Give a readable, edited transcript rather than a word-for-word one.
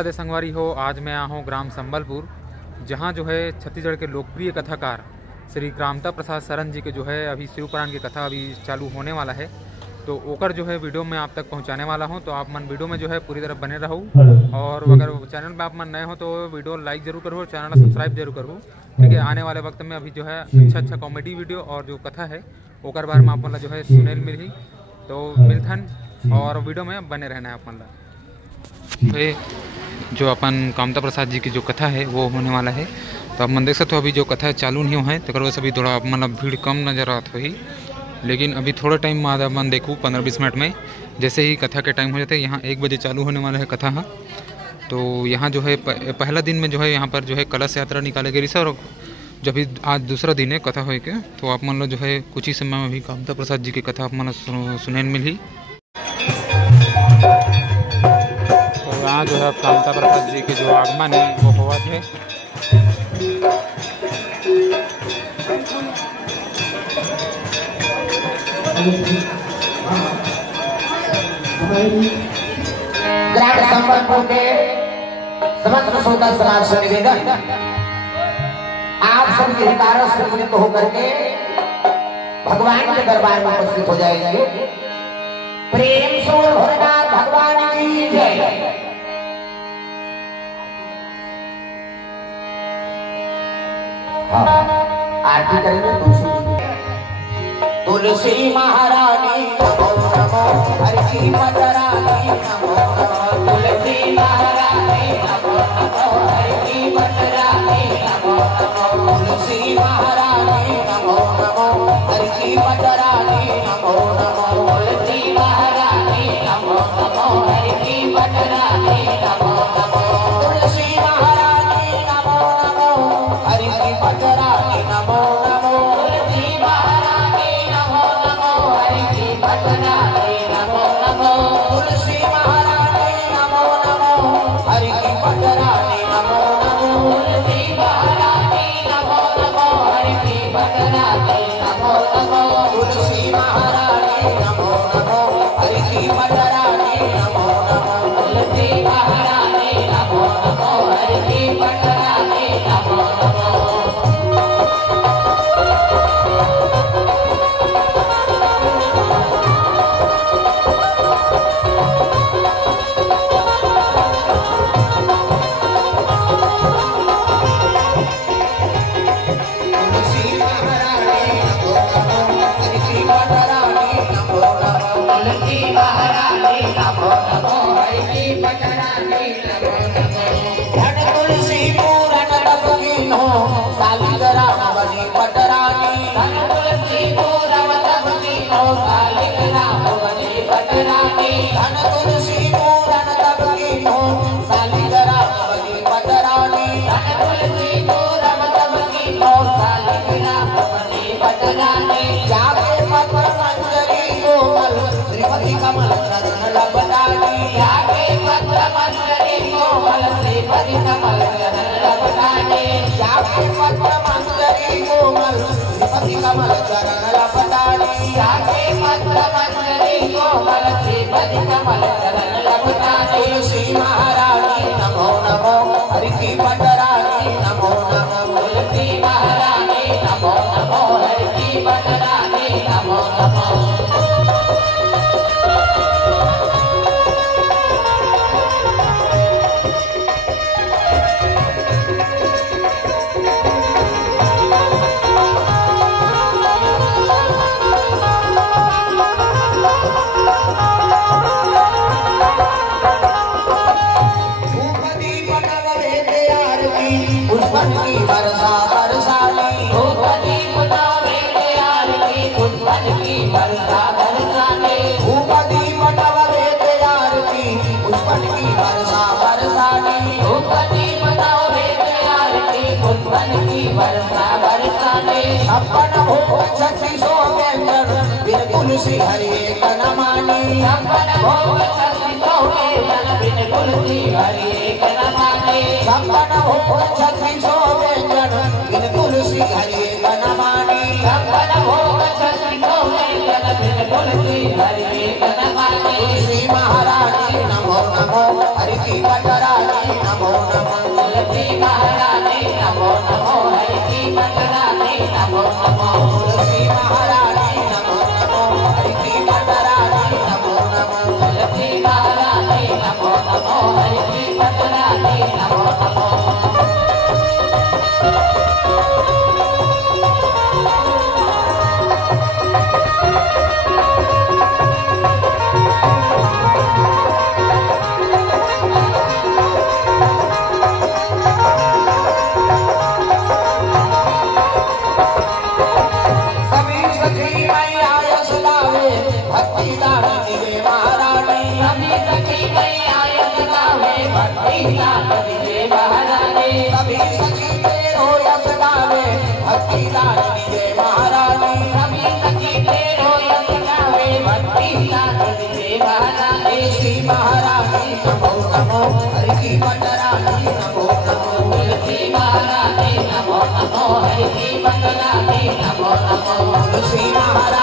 राधे संगवारी हो। आज मैं आया हूँ ग्राम संबलपुर, जहाँ जो है छत्तीसगढ़ के लोकप्रिय कथाकार श्री ग्रामता प्रसाद सरन जी के जो है अभी शिव पुराण की कथा अभी चालू होने वाला है। तो ओकर जो है वीडियो में आप तक पहुँचाने वाला हूँ। तो आप मन वीडियो में जो है पूरी तरह बने रहो, और अगर चैनल में आप मन नए हो तो वीडियो लाइक जरूर करो, चैनल सब्सक्राइब जरूर करो। ठीक है, आने वाले वक्त में अभी जो है अच्छा कॉमेडी वीडियो और जो कथा है ओकर बारे में आप मतलब जो है सुने मिली। तो मिलथन और वीडियो में बने रहना है आप मतलब। जो अपन कामता प्रसाद जी की जो कथा है वो होने वाला है। तो आप मन देख सकते हो अभी जो कथा है चालू नहीं हुआ है, तो वजह से अभी थोड़ा मतलब भीड़ कम नज़र आता ही, लेकिन अभी थोड़ा टाइम बाद अपन देखूँ 15-20 मिनट में जैसे ही कथा के टाइम हो जाते हैं। यहाँ 1 बजे चालू होने वाला है कथा। हाँ, तो यहाँ जो है पहला दिन में जो है यहाँ पर जो है कलश यात्रा निकाले गई सर, और जब भी आज दूसरा दिन है कथा हो के, तो आप मान लो जो है कुछ ही समय में भी कामता प्रसाद जी की कथा आप मन सुनने मिली। तो यहाँ जो है कामता प्रसाद जी के जो आगमन है वो हुआ थे। ग्राम संबलपुर के समस्त श्रोता समाज से निवेदन, आप सभी हितैषियों से पुनित होकर के भगवान के दरबार में उपस्थित हो जाएंगे। प्रेम से भोलेनाथ भगवान की जय। आरती करेंगे तुलसी महारानी नमो नमो, हरि पटरानी नमो नमो, तुलसी महारानी नमो नमो, हरि पटरानी नमो नमो, तुलसी महारानी नमो नमो, हरि पटरानी नमो नमो, तुलसी महारानी नमो नमो, हरि पटरानी नमो नमो, तुलसी महारानी नमो नमो, हरि पटरानी नमो नमो, तुलसी महारानी नमो नमो, हरि पटरानी नमो नमो, तुलसी महारानी नमो नमो, हरि पटरानी नमो नमो, तुलसी महारानी नमो नमो, हरि पटरानी नमो नमो, तुलसी महारानी नमो नमो, हरि पटरानी नमो नमो, तुलसी महारानी नमो नमो, हरि पटरानी नमो नमो। कमल चरण लपटानी, जाके पत्र मंजरी कोमल श्रीपति कमल चरण लपटानी, तुलसी महारानी नमो नमो, हरि पटरानी नमो नमो, तुलसी महारानी नमो नमो, हरि पटरानी नमो नमो। अपन भोग छठी सो व्यंजन बिन तुलसी हरि एक न मानी, अपन भोग छठी सो व्यंजन बिन तुलसी हरि एक न मानी, अपन भोग छठी सो व्यंजन बिन तुलसी हरि एक न मानी, अपन भोग छठी सो व्यंजन बिन तुलसी हरि एक न मानी, तुलसी महारानी नमो नमो, हरि पटरानी भक्ति दानी जय महारानी सभी सखी मैया यश गावे भक्ति दानी जय महारानी सभी सखी तेरो यश गावे भक्ति दानी जय महारानी सभी सखी तेरो यश गावे भक्ति दानी जय महारानी श्री महारानी नमो नमो हरि की पटरानी नमो नमो तुलसी महारानी नमो नमो हरि की पटरानी नमो नमो तुलसी महारानी